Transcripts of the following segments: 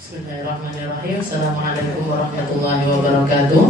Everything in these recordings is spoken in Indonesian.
Bismillahirrahmanirrahim. Assalamualaikum warahmatullahi wabarakatuh.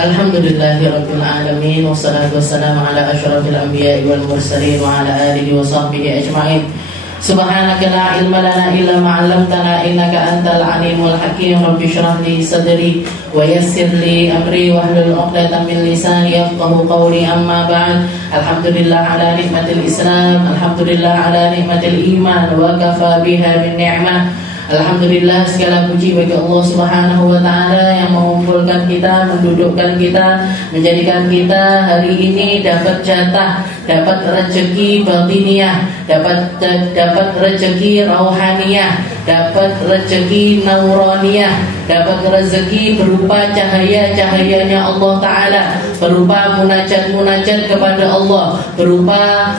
Alhamdulillahirabbil alamin wassalatu wassalamu ala asyrafil anbiya'i wal mursalin wa ala alihi wa sahbihi ajma'in. Subhanaka la ilma lana illa ma 'allamtana innaka antal alimul hakim. Rabbi shrah li sadri wa yassir li amri wahlul 'uqdatam min lisani yafqahu qawli. Amma ba'd. Alhamdulillah ala nikmatil Islam, alhamdulillah ala nikmatil iman, wa kafa biha min ni'mah. Alhamdulillah, segala puji bagi Allah Subhanahu wa taala yang mengumpulkan kita, mendudukkan kita, menjadikan kita hari ini dapat jatah, dapat rezeki batiniah, dapat rezeki rauhaniyah, dapat rezeki nauraniyah, dapat rezeki berupa cahaya-cahayanya Allah taala, berupa munajat-munajat kepada Allah, berupa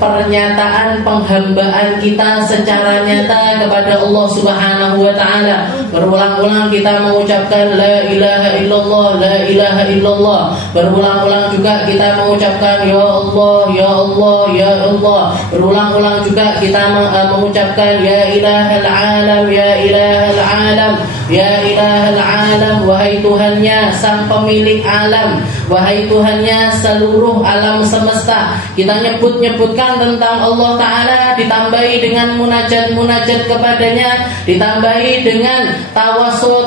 pernyataan penghambaan kita secara nyata kepada Allah Subhanahu wa taala. Berulang-ulang kita mengucapkan la ilaha illallah, la ilaha illallah. Berulang-ulang juga kita mengucapkan ya Allah, ya Allah, ya Allah. Berulang-ulang juga kita mengucapkan ya ilahal alam, ya ilahal alam, ya ilahal alam. Wahai Tuhannya sang pemilik alam, wahai Tuhannya seluruh alam semesta. Kita nyebutkan tentang Allah taala, ditambahi dengan munajat-munajat kepadanya, ditambahi dengan tawasul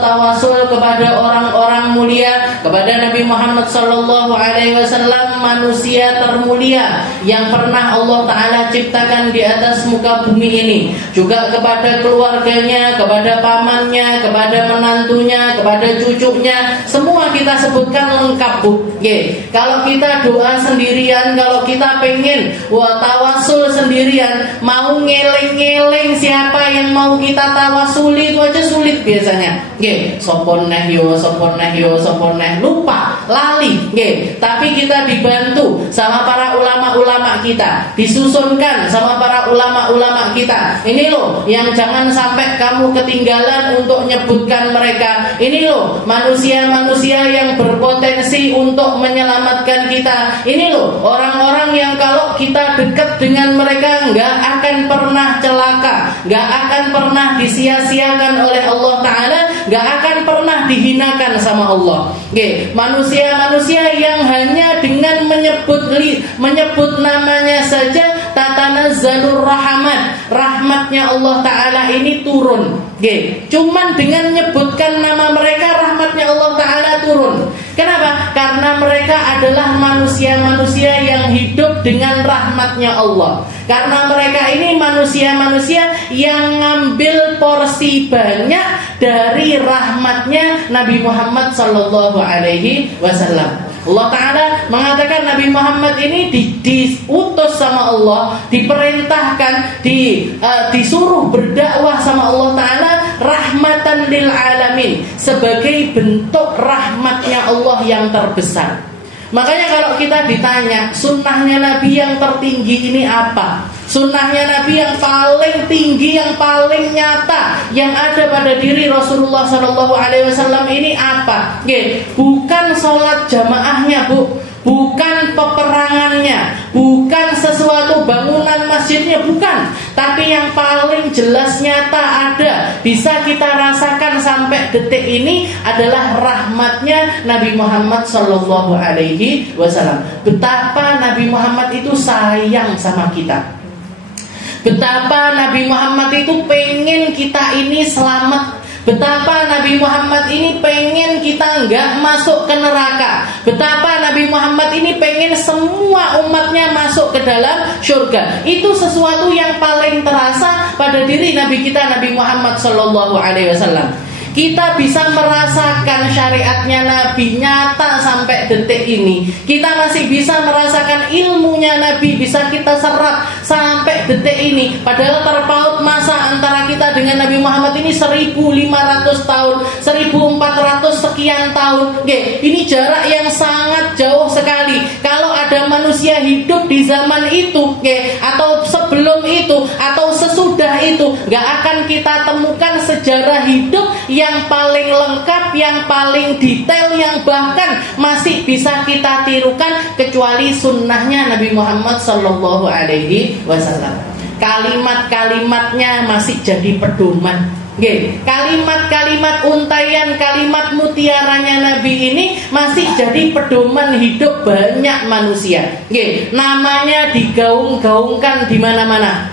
kepada orang-orang mulia, kepada Nabi Muhammad sallallahu alaihi wasallam, manusia termulia yang pernah Allah taala ciptakan di atas muka bumi ini, juga kepada keluarganya, kepada pamannya, kepada menantunya, kepada cucunya, semua kita sebutkan lengkap, Bu. Kalau kita doa sendirian, kalau kita pengen tawasul sendirian, mau ngeling-ngeling siapa yang mau kita tawasuli itu aja sulit biasanya. Sopon neh yo, lupa, lali. Tapi kita dibantu sama para ulama-ulama kita, disusunkan sama para ulama-ulama kita. Ini loh yang jangan sampai kamu ketinggalan untuk nyebutkan mereka. Ini loh manusia-manusia yang berpotensi untuk menyelamatkan kita. Ini loh orang-orang yang kalau kita dekat dengan mereka nggak akan pernah celaka, nggak akan pernah disia-siakan oleh Allah taala, nggak akan pernah dihinakan sama Allah. Manusia-manusia yang hanya dengan menyebut namanya saja tatanazzalur rahmatnya Allah taala ini turun. Cuman dengan menyebutkan nama mereka rahmatnya Allah taala turun. Kenapa? Karena mereka adalah manusia-manusia yang hidup dengan rahmatnya Allah. Karena mereka ini manusia-manusia yang ngambil porsi banyak dari rahmatnya Nabi Muhammad sallallahu alaihi wasallam. Allah Ta'ala mengatakan Nabi Muhammad ini diutus sama Allah, diperintahkan, disuruh berdakwah sama Allah Ta'ala rahmatan lil alamin, sebagai bentuk rahmatnya Allah yang terbesar. Makanya kalau kita ditanya sunnahnya Nabi yang tertinggi ini apa? Sunnahnya Nabi yang paling tinggi, yang paling nyata, yang ada pada diri Rasulullah SAW ini apa? Bukan sholat jamaahnya, Bu, bukan peperangannya, bukan sesuatu bangunan masjidnya, bukan. Tapi yang paling jelas nyata ada, bisa kita rasakan sampai detik ini adalah rahmatnya Nabi Muhammad sallallahu alaihi wasallam. Betapa Nabi Muhammad itu sayang sama kita. Betapa Nabi Muhammad itu pengen kita ini selamat. Betapa Nabi Muhammad ini pengen kita enggak masuk ke neraka. Betapa Nabi Muhammad ini pengen semua umatnya masuk ke dalam surga. Itu sesuatu yang paling terasa pada diri Nabi kita, Nabi Muhammad sallallahu alaihi wasallam. Kita bisa merasakan syariatnya Nabi nyata sampai detik ini. Kita masih bisa merasakan ilmunya Nabi, bisa kita serap sampai detik ini. Padahal terpaut masa antara kita dengan Nabi Muhammad ini 1500 tahun, 1400 sekian tahun. Ini jarak yang sangat jauh sekali. Kalau ada manusia hidup di zaman itu, atau sebelum itu, atau sesudah itu, gak akan kita temukan sejarah hidup yang paling lengkap, yang paling detail, yang bahkan masih bisa kita tirukan kecuali sunnahnya Nabi Muhammad sallallahu alaihi wasallam. kalimat-kalimatnya masih jadi pedoman. Kalimat-kalimat untaian, kalimat mutiaranya Nabi ini masih jadi pedoman hidup banyak manusia. Namanya digaung-gaungkan di mana-mana.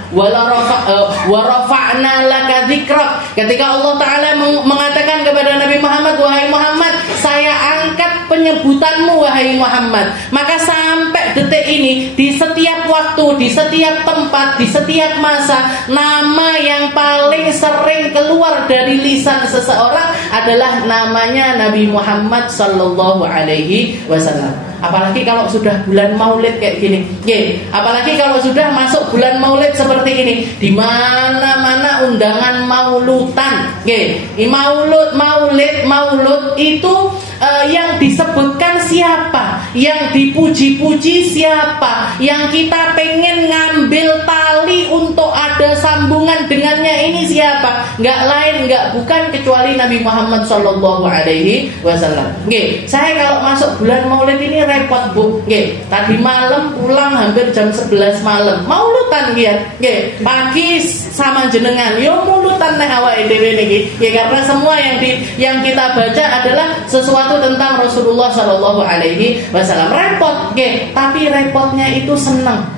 Warafa'na laka dzikrak. Ketika Allah Ta'ala mengatakan kepada Nabi Muhammad, wahai Muhammad, saya angkat penyebutanmu wahai Muhammad. Maka sampai detik ini, di setiap waktu, di setiap tempat, di setiap masa, nama yang paling sering keluar dari lisan seseorang adalah namanya Nabi Muhammad sallallahu alaihi wasallam. Apalagi kalau sudah bulan Maulid kayak gini. Apalagi kalau sudah masuk bulan Maulid seperti ini, di mana-mana undangan maulutan. Maulud itu yang disebutkan siapa, yang dipuji-puji siapa, yang kita pengen ngambil tali untuk ada sambungan dengannya ini siapa? Nggak lain, nggak bukan kecuali Nabi Muhammad sallallahu alaihi wasallam. Saya kalau masuk bulan Maulid ini repot, Bu. Tadi malam pulang hampir jam 11 malam. Maulutan pagi sama jenengan. Yo maulutan nek awake dhewe niki. Karena semua yang kita baca adalah sesuatu tentang Rasulullah sallallahu alaihi wasallam. Repot, tapi repotnya itu senang.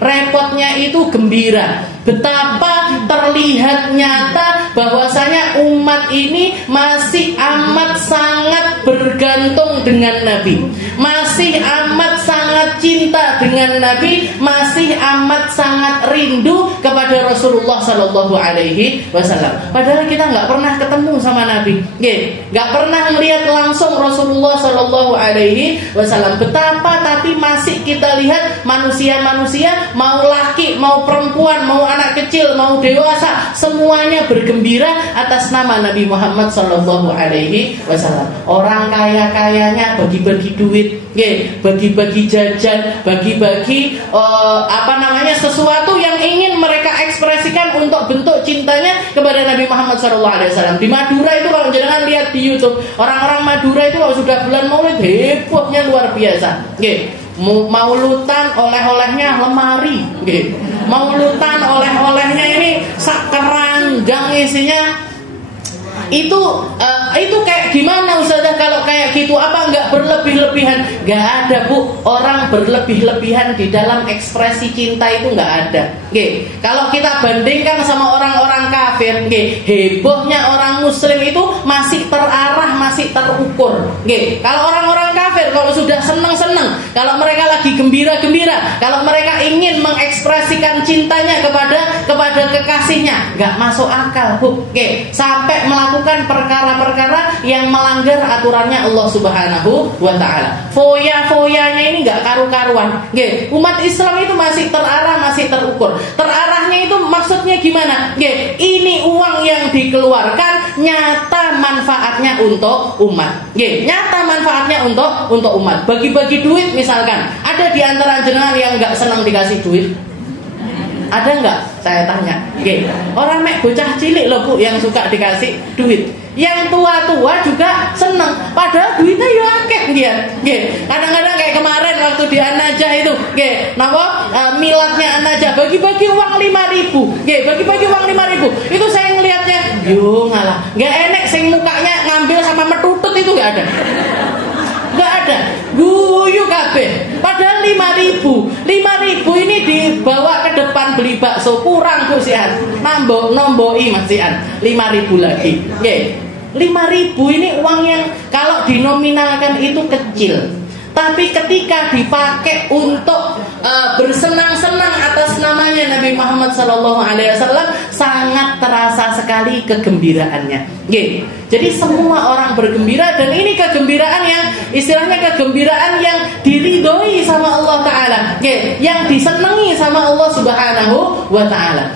Repotnya itu gembira. Betapa terlihat nyata bahwasanya umat ini masih amat sangat bergantung dengan Nabi, masih amat sangat cinta dengan Nabi, masih amat sangat rindu kepada Rasulullah Sallallahu Alaihi Wasallam. Padahal kita nggak pernah ketemu sama Nabi, nggak pernah melihat langsung Rasulullah Sallallahu Alaihi Wasallam. Betapa tapi masih kita lihat manusia-manusia, mau laki, mau perempuan, mau anak kecil, mau dewasa, semuanya bergembira atas nama Nabi Muhammad sallallahu alaihi wasallam. Orang kaya-kayanya bagi-bagi duit, bagi-bagi jajan, bagi-bagi sesuatu yang ingin mereka ekspresikan untuk bentuk cintanya kepada Nabi Muhammad sallallahu alaihi wasallam. Di Madura itu kalau jangan lihat di YouTube, orang-orang Madura itu kalau sudah bulan Maulid hebohnya luar biasa. Maulutan oleh-olehnya lemari, maulutan oleh-olehnya ini sak keranjang isinya. Itu kayak gimana Ustazah kalau kayak gitu? Apa enggak berlebih-lebihan? Enggak ada, Bu. Orang berlebih-lebihan di dalam ekspresi cinta itu enggak ada. Kalau kita bandingkan sama orang-orang kafir, hebohnya orang muslim itu masih terarah, masih terukur. Kalau orang-orang kafir kalau sudah senang-senang, kalau mereka lagi gembira-gembira, kalau mereka ingin mengekspresikan cintanya kepada kekasihnya, enggak masuk akal, Bu. Sampai melakukan perkara-perkara yang melanggar aturannya Allah Subhanahu wa taala. Foya-foyanya ini enggak karu-karuan. Umat Islam itu masih terarah, masih terukur. Terarahnya itu maksudnya gimana? Ini uang yang dikeluarkan nyata manfaatnya untuk umat. Nyata manfaatnya untuk umat. Bagi-bagi duit misalkan. Ada di antara jenengan yang enggak senang dikasih duit? Ada enggak? Saya tanya. Orang mek bocah cilik loh, Bu, yang suka dikasih duit. Yang tua-tua juga seneng, padahal duitnya ya akeh dia. Kadang-kadang kayak kemarin waktu di An-Najah itu, miladnya An-Najah bagi-bagi uang 5.000. Bagi-bagi uang 5.000. Itu saya ngelihatnya, yo ngalah. Enggak enek sing mukanya ngambil sama metutut itu enggak ada. Enggak ada. Guyu kabeh. Padahal 5.000 ini dibawa ke depan beli bakso kurang Bu sian. Nomboi Mas sian. 5.000 lagi. 5.000 ini uang yang kalau dinominalkan itu kecil. Tapi ketika dipakai untuk bersenang-senang atas namanya Nabi Muhammad SAW, sangat terasa sekali kegembiraannya. Jadi semua orang bergembira, dan ini kegembiraan yang istilahnya kegembiraan yang diridhoi sama Allah Ta'ala, yang disenangi sama Allah Subhanahu wa Ta'ala.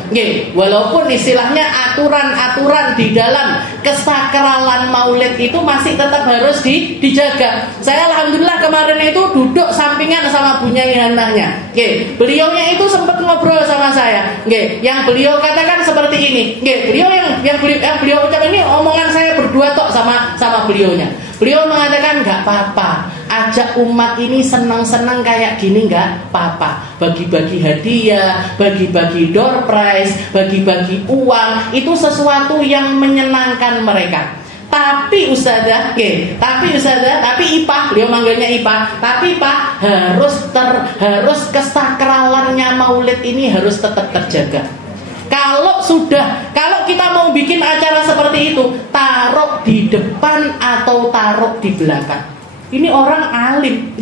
Walaupun istilahnya aturan-aturan di dalam kesakralan maulid itu masih tetap harus dijaga. Saya alhamdulillah kemarin itu duduk sampingan sama Bu Nyai Hanahnya. Beliaunya itu sempat ngobrol sama saya. Yang beliau katakan seperti ini. Beliau yang beliau ucap ini omongan saya berdua tok sama beliaunya. Beliau mengatakan enggak apa-apa. ajak umat ini senang-senang kayak gini nggak apa-apa. Bagi-bagi hadiah, bagi-bagi door prize, bagi-bagi uang, itu sesuatu yang menyenangkan mereka. Tapi Ustazah, tapi Ipah, beliau manggilnya Ipah. Tapi Pak, harus kesakralannya Maulid ini harus tetap terjaga. Kalau kita mau bikin acara seperti itu, taruh di depan atau taruh di belakang. Ini orang alim,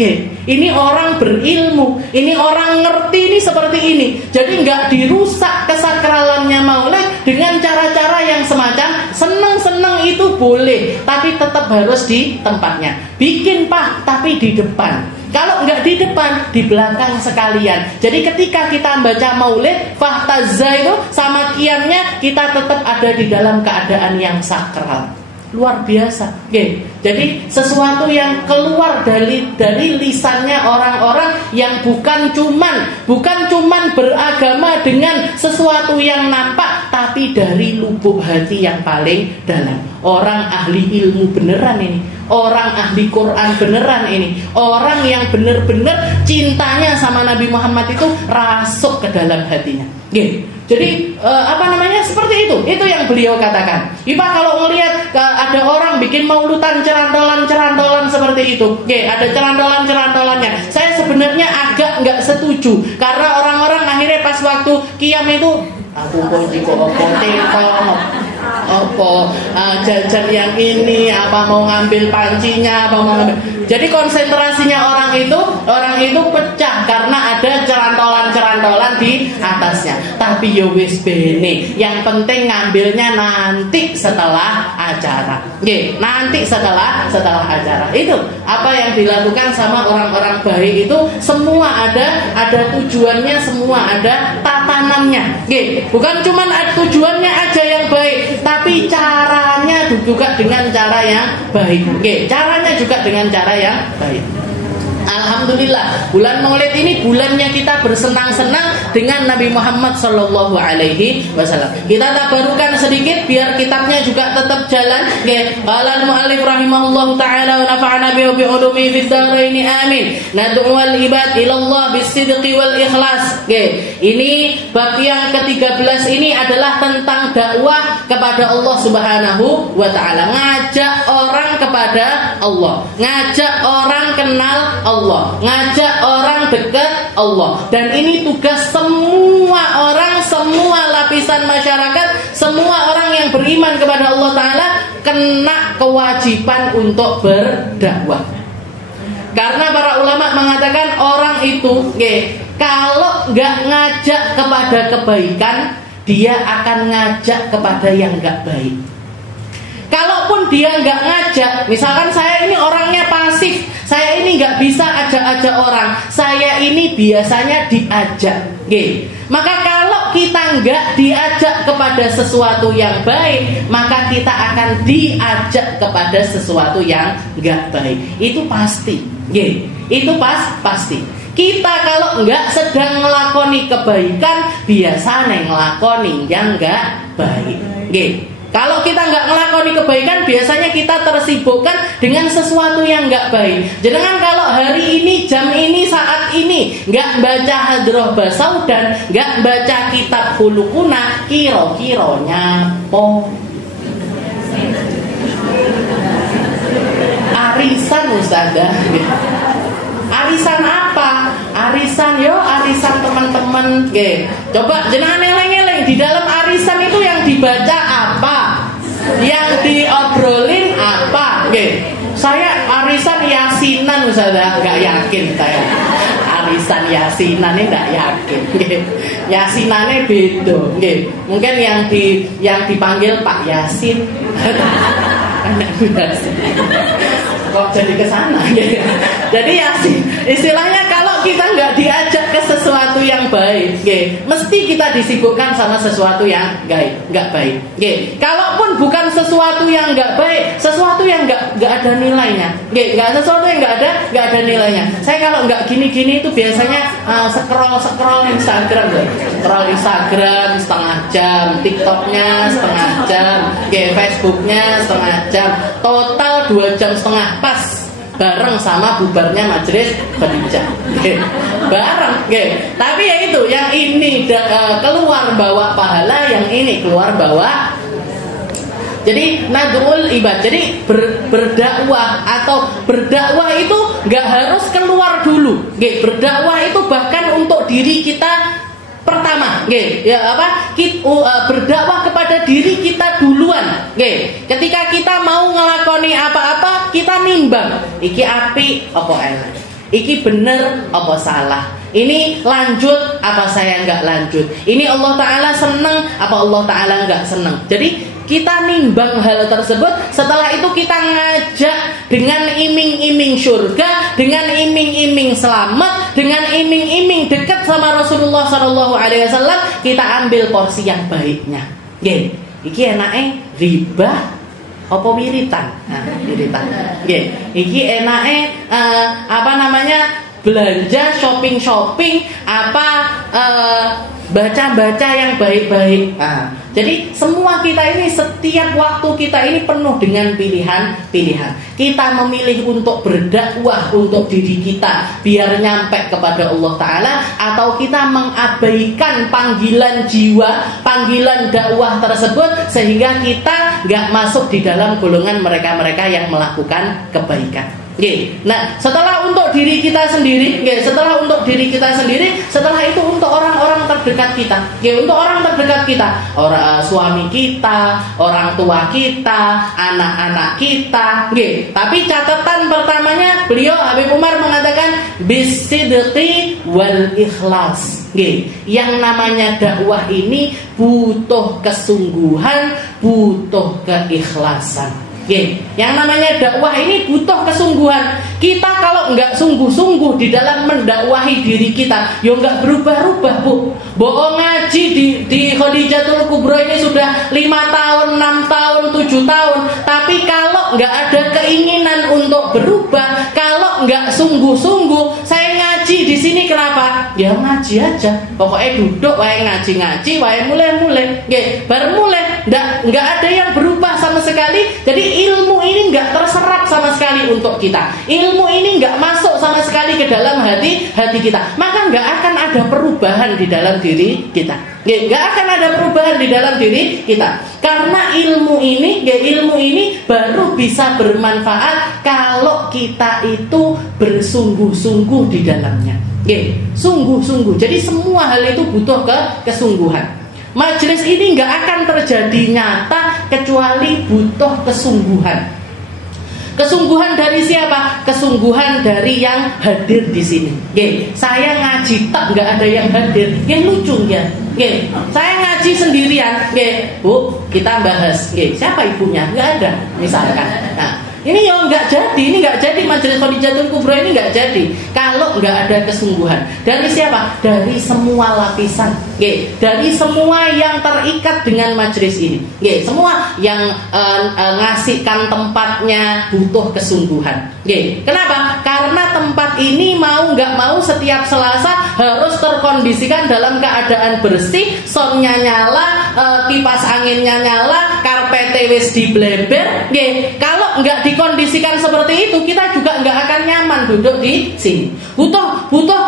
ini orang berilmu, ini orang ngerti ini seperti ini. Jadi nggak dirusak kesakralannya Maulid dengan cara-cara yang semacam seneng-seneng itu boleh, tapi tetap harus di tempatnya. Bikin Pak, tapi di depan. Kalau nggak di depan, di belakang sekalian. Jadi ketika kita membaca Maulid, fahtazza itu sama qiyamnya kita tetap ada di dalam keadaan yang sakral. Luar biasa. Jadi sesuatu yang keluar dari lisannya orang-orang yang bukan cuman beragama dengan sesuatu yang nampak, tapi dari lubuk hati yang paling dalam. Orang ahli ilmu beneran ini, orang ahli Quran beneran ini, orang yang benar-benar cintanya sama Nabi Muhammad itu rasuk ke dalam hatinya. Jadi seperti itu yang beliau katakan. Ipa kalau melihat ada orang bikin maulutan cerantolan seperti itu, ada cerantolannya, saya sebenarnya agak nggak setuju karena orang-orang akhirnya pas waktu qiyam itu aku kunci jajan yang ini, apa mau ngambil pancinya, apa mau ngambil. Jadi konsentrasinya orang itu pecah karena ada cerantolan di atasnya. Tapi yo wis bene, yang penting ngambilnya nanti setelah acara. Nanti setelah acara. Itu apa yang dilakukan sama orang-orang baik itu semua ada tujuannya, semua ada tatanannya. Bukan cuma tujuannya aja yang baik, tapi caranya juga dengan cara yang baik. Caranya juga dengan cara yang baik. Alhamdulillah, bulan Maulid ini bulannya kita bersenang-senang dengan Nabi Muhammad sallallahu alaihi wasallam. Kita tabarukan sedikit biar kitabnya juga tetap jalan. Qala al-muallif rahimahullahu taala wa nafa'ana bi ulumi fid dharain amin. Nad'u al-ibad ila Allah bis-sidqi wal ikhlas. Ini bab yang ke-13 ini adalah tentang dakwah kepada Allah Subhanahu wa taala. Ngajak orang kepada Allah, ngajak orang kenal Allah, ngajak orang dekat Allah. Dan ini tugas semua orang, semua lapisan masyarakat, semua orang yang beriman kepada Allah Ta'ala kena kewajiban untuk berdakwah. Karena para ulama mengatakan orang itu kalau nggak ngajak kepada kebaikan, dia akan ngajak kepada yang nggak baik. Kalaupun dia nggak ngajak, misalkan saya ini orangnya pasif, saya ini nggak bisa ajak-ajak orang, saya ini biasanya diajak. Maka kalau kita nggak diajak kepada sesuatu yang baik, maka kita akan diajak kepada sesuatu yang nggak baik. Itu pasti. Itu pasti. Kita kalau nggak sedang ngelakoni kebaikan, biasanya ngelakoni yang nggak baik. Kalau kita nggak ngelakoni kebaikan, biasanya kita tersibukkan dengan sesuatu yang nggak baik. Jangan kalau hari ini, jam ini, saat ini nggak baca hadroh basaudan, nggak baca kitab hulukuna, kiro-kiro nyapo. Arisan Ustazah. Arisan apa? Arisan teman-teman. Coba jenengan eleng-eleng di dalam arisan itu yang dibaca apa? Yang diobrolin apa? Saya arisan yasinan Ustazah, nggak yakin saya. Arisan yasinan ini nggak yakin. Yasinannya beda. Mungkin yang dipanggil Pak Yasin. Kok jadi kesana? Jadi Yasin, istilahnya kalau kita nggak diajak ke sesuatu yang baik, mesti kita disibukkan sama sesuatu yang nggak baik. Kalaupun bukan sesuatu yang nggak baik, sesuatu yang nggak ada nilainya, sesuatu yang nggak ada nilainya. Saya kalau nggak gini-gini itu biasanya scroll Instagram, Instagram setengah jam, TikToknya setengah jam, Facebooknya setengah jam, total 2,5 jam pas bareng sama bubarnya majelis Khadijah. Bareng, tapi ya itu, yang ini keluar bawa pahala, yang ini keluar bawa. Jadi nadul ibad, jadi berdakwah atau berdakwah itu nggak harus keluar dulu. Berdakwah itu bahkan untuk diri kita pertama, berdakwah kepada diri kita duluan. Ketika kita mau ngelakoni apa-apa, kita nimbang, iki api apa elek, iki bener apa salah, ini lanjut apa saya nggak lanjut, ini Allah Ta'ala seneng apa Allah Ta'ala nggak seneng. Jadi kita nimbang hal tersebut. Setelah itu kita ngajak dengan iming-iming surga, dengan iming-iming selamat, dengan iming-iming dekat sama Rasulullah SAW. Kita ambil porsi yang baiknya. Iki enake riba apa wiritan? Nah, wiritan. Iki enake belanja shopping baca-baca yang baik-baik. Jadi semua kita ini, setiap waktu kita ini penuh dengan pilihan-pilihan. Kita memilih untuk berdakwah untuk diri kita biar nyampe kepada Allah Ta'ala, atau kita mengabaikan panggilan jiwa, panggilan dakwah tersebut, sehingga kita gak masuk di dalam golongan mereka-mereka yang melakukan kebaikan. Nah, setelah untuk diri kita sendiri, setelah itu untuk orang-orang terdekat kita, untuk orang terdekat kita, suami kita, orang tua kita, anak-anak kita. Tapi catatan pertamanya, beliau Habib Umar mengatakan bisidqi wal ikhlas. Yang namanya dakwah ini butuh kesungguhan, butuh keikhlasan. Yang namanya dakwah ini butuh kesungguhan. Kita kalau nggak sungguh-sungguh di dalam mendakwahi diri kita, ya nggak berubah-ubah, Bu. Bohong ngaji di Khadijatul Kubro ini sudah 5 tahun, 6 tahun, 7 tahun. Tapi kalau nggak ada keinginan untuk berubah, kalau nggak sungguh-sungguh, saya ngaji di sini kenapa? Ya ngaji aja. Pokoknya duduk, wae ngaji-ngaji, wae mulai-mulai. Baru mulai, nggak ada yang berubah sama sekali. Jadi ilmu ini nggak terserap sama sekali untuk kita. Ilmu ini nggak masuk sama sekali ke dalam hati kita. Maka nggak akan ada perubahan di dalam diri kita. Nggak akan ada perubahan di dalam diri kita. Karena ilmu ini baru bisa bermanfaat kalau kita itu bersungguh-sungguh di dalamnya. Sungguh-sungguh. Jadi semua hal itu butuh kesungguhan. Majelis ini nggak akan terjadi nyata kecuali butuh kesungguhan. Kesungguhan dari siapa? Kesungguhan dari yang hadir di sini. Saya ngaji tak nggak ada yang hadir, lucu ya. Saya ngaji sendirian, Bu, kita bahas. Siapa ibunya? Nggak ada, misalkan. Nah, ini yang nggak jadi Majelis Khadijatul Kubro ini nggak jadi kalau nggak ada kesungguhan. Dari siapa? Dari semua lapisan, dari semua yang terikat dengan majelis ini, semua yang ngasihkan tempatnya butuh kesungguhan. Kenapa? Karena tempat ini mau nggak mau setiap Selasa harus terkondisikan dalam keadaan bersih, soundnya nyala, kipas anginnya nyala, karpet wis dibleber. Kalau nggak dikondisikan seperti itu, kita juga nggak akan nyaman duduk di sini. Butuh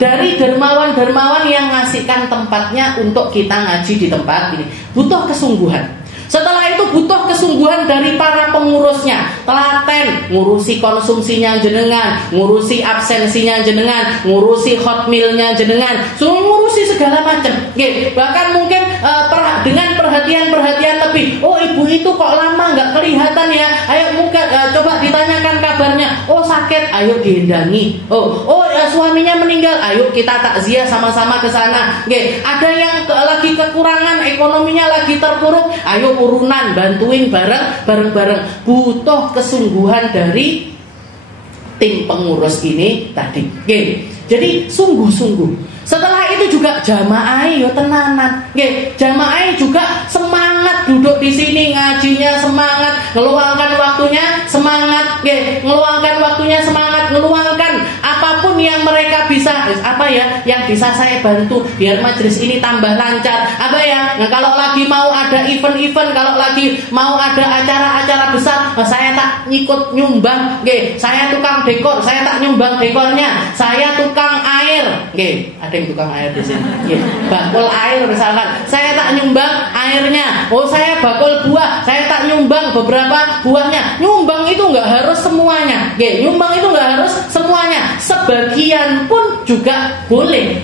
dari dermawan-dermawan yang ngasihkan tempatnya untuk kita ngaji di tempat ini. Butuh kesungguhan. Setelah itu butuh kesungguhan dari para pengurusnya, telaten ngurusi konsumsinya jenengan, ngurusi absensinya jenengan, ngurusi hotmailnya jenengan, ngurusi segala macam. Bahkan mungkin dengan perhatian lebih. Oh, ibu itu kok lama nggak kelihatan ya? Ayo mungkin coba ditanyakan kabarnya. Oh, sakit, ayo dihendangi. Oh suaminya meninggal, ayo kita takziah sama-sama ke sana. Ada yang lagi kekurangan ekonominya, lagi terpuruk, ayo urunan bantuin bareng-bareng. Butuh kesungguhan dari tim pengurus ini tadi. Jadi sungguh-sungguh. Setelah itu juga jamaah yo tenanan. Jamaah juga semangat duduk di sini ngajinya, semangat ngeluangkan waktunya, semangat ngeluangkan waktunya, semangat ngeluangkan apapun apapun yang mereka bisa, yang bisa saya bantu biar majelis ini tambah lancar. Nah, kalau lagi mau ada event-event, kalau lagi mau ada acara-acara besar, saya tak ikut nyumbang, saya tukang dekor, saya tak nyumbang dekornya, saya tukang air, ada yang tukang air di sini, bakul air misalkan, saya tak nyumbang airnya. Saya bakul buah, saya tak nyumbang beberapa buahnya. Nyumbang itu nggak harus semuanya, nyumbang itu nggak harus semuanya, sebagian pun juga boleh.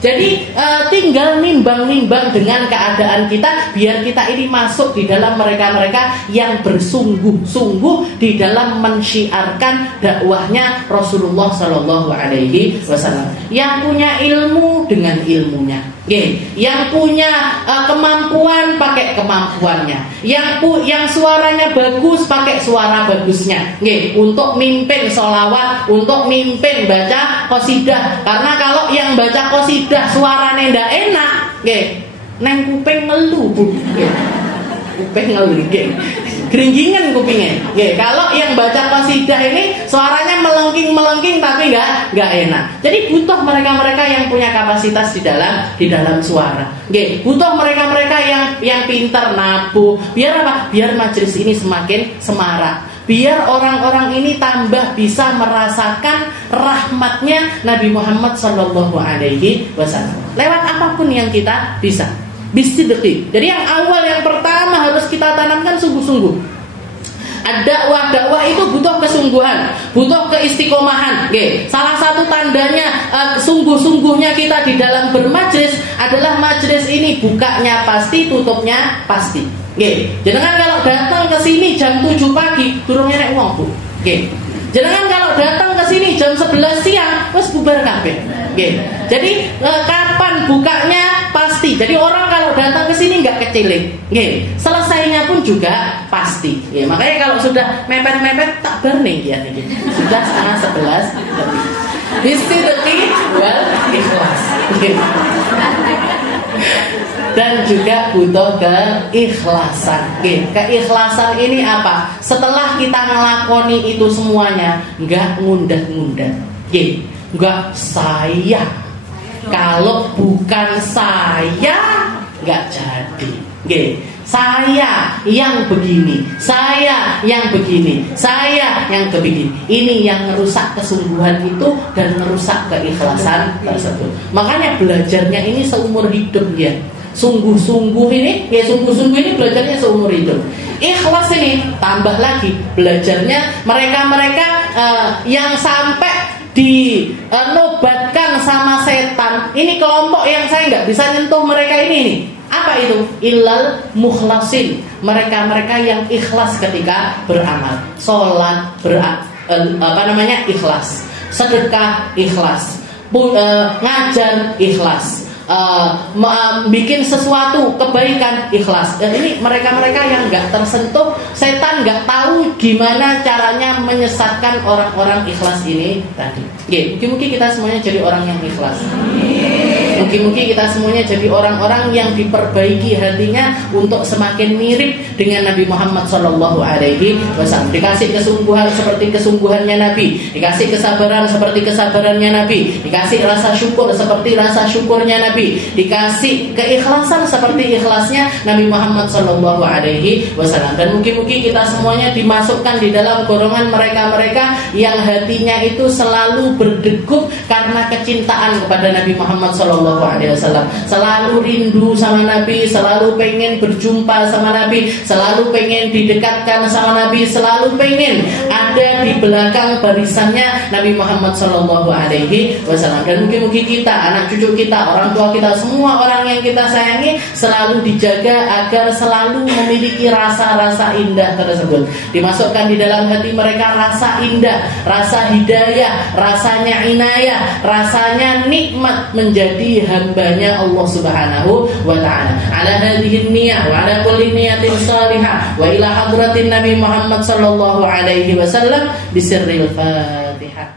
Jadi tinggal nimbang-nimbang dengan keadaan kita, biar kita ini masuk di dalam mereka-mereka yang bersungguh-sungguh di dalam mensyiarkan dakwahnya Rasulullah Shallallahu Alaihi Wasallam, yang punya ilmu dengan ilmunya, yang punya kemampuan pakai kemampuannya, yang suaranya bagus pakai suara bagusnya, untuk mimpin sholawat, untuk mimpin baca qasidah. Karena kalau yang baca qasidah suaranya ndak enak, neng kuping ngelu, kuping ngelu, geringgingan kupingnya. Kalau yang baca qasidah ini suaranya melengking tapi nggak enak. Jadi butuh mereka-mereka yang punya kapasitas di dalam suara. Butuh mereka-mereka yang pintar nabuh. Biar apa? Biar majelis ini semakin semarak. Biar orang-orang ini tambah bisa merasakan rahmatnya Nabi Muhammad Sallallahu Alaihi Wasallam lewat apapun yang kita bisa. Bisidqi. Jadi yang awal, yang pertama harus kita tanamkan sungguh-sungguh. Dakwah itu butuh kesungguhan, butuh keistiqomahan. Salah satu tandanya sungguh-sungguhnya kita di dalam bermajlis adalah majlis ini bukanya pasti, tutupnya pasti. Jangan kalau datang ke sini jam 7 pagi durung enek wong, Bu. Jangan kalau datang ke sini jam 11 siang wis bubar kabeh. Jadi kapan bukanya pasti. Jadi orang kalau datang ke sini nggak kecilik. Selesainya pun juga pasti. Makanya kalau sudah mepet-mepet tak berning ya nih. Sudah 10:30 lebih. Bisidqi wal ikhlas. Dan juga butuh keikhlasan. Keikhlasan ini apa? Setelah kita ngelakoni itu semuanya, nggak ngundat-ngundat. Nggak saya. Kalau bukan saya, nggak jadi. Saya yang begini, saya yang begini, saya yang begini. Ini yang merusak kesungguhan itu dan merusak keikhlasan tersebut. Makanya belajarnya ini seumur hidup ya. Sungguh-sungguh ini belajarnya seumur hidup. Ikhlas ini tambah lagi belajarnya mereka-mereka yang sampai dinobatkan sama setan. Ini kelompok yang saya nggak bisa nyentuh mereka ini nih. Apa itu? Illal mukhlasin. Mereka-mereka yang ikhlas ketika beramal. Sholat, ikhlas. Sedekah, ikhlas. Ngajar, ikhlas. Bikin sesuatu kebaikan, ikhlas. Ini mereka-mereka yang nggak tersentuh setan, nggak tahu gimana caranya menyesatkan orang-orang ikhlas ini tadi. Mungkin kita semuanya jadi orang yang ikhlas. Mungkin kita semuanya jadi orang-orang yang diperbaiki hatinya untuk semakin mirip dengan Nabi Muhammad Sallallahu Alaihi Wasallam. Dikasih kesungguhan seperti kesungguhannya Nabi, dikasih kesabaran seperti kesabarannya Nabi, dikasih rasa syukur seperti rasa syukurnya Nabi, dikasih keikhlasan seperti ikhlasnya Nabi Muhammad Sallallahu Alaihi Wasallam. Dan mungkin kita semuanya dimasukkan di dalam golongan mereka-mereka yang hatinya itu selalu berdegup karena kecintaan kepada Nabi Muhammad Sallallahu Alaihi Wasallam, selalu rindu sama Nabi, selalu pengen berjumpa sama Nabi, selalu pengen didekatkan sama Nabi, selalu pengen ada di belakang barisannya Nabi Muhammad Sallallahu Alaihi Wasallam. Dan mungkin kita, anak cucu kita, orang tua kita, semua orang yang kita sayangi selalu dijaga agar selalu memiliki rasa-rasa indah tersebut. Dimasukkan di dalam hati mereka rasa indah, rasa hidayah, rasanya inayah, rasanya nikmat menjadi hambanya Allah Subhanahu wa ta'ala. Ala hadhihi niyah wa ala kulli niyatin salihah wa ila hadratin Nabi Muhammad sallallahu alaihi wasallam bisirril Fatihah.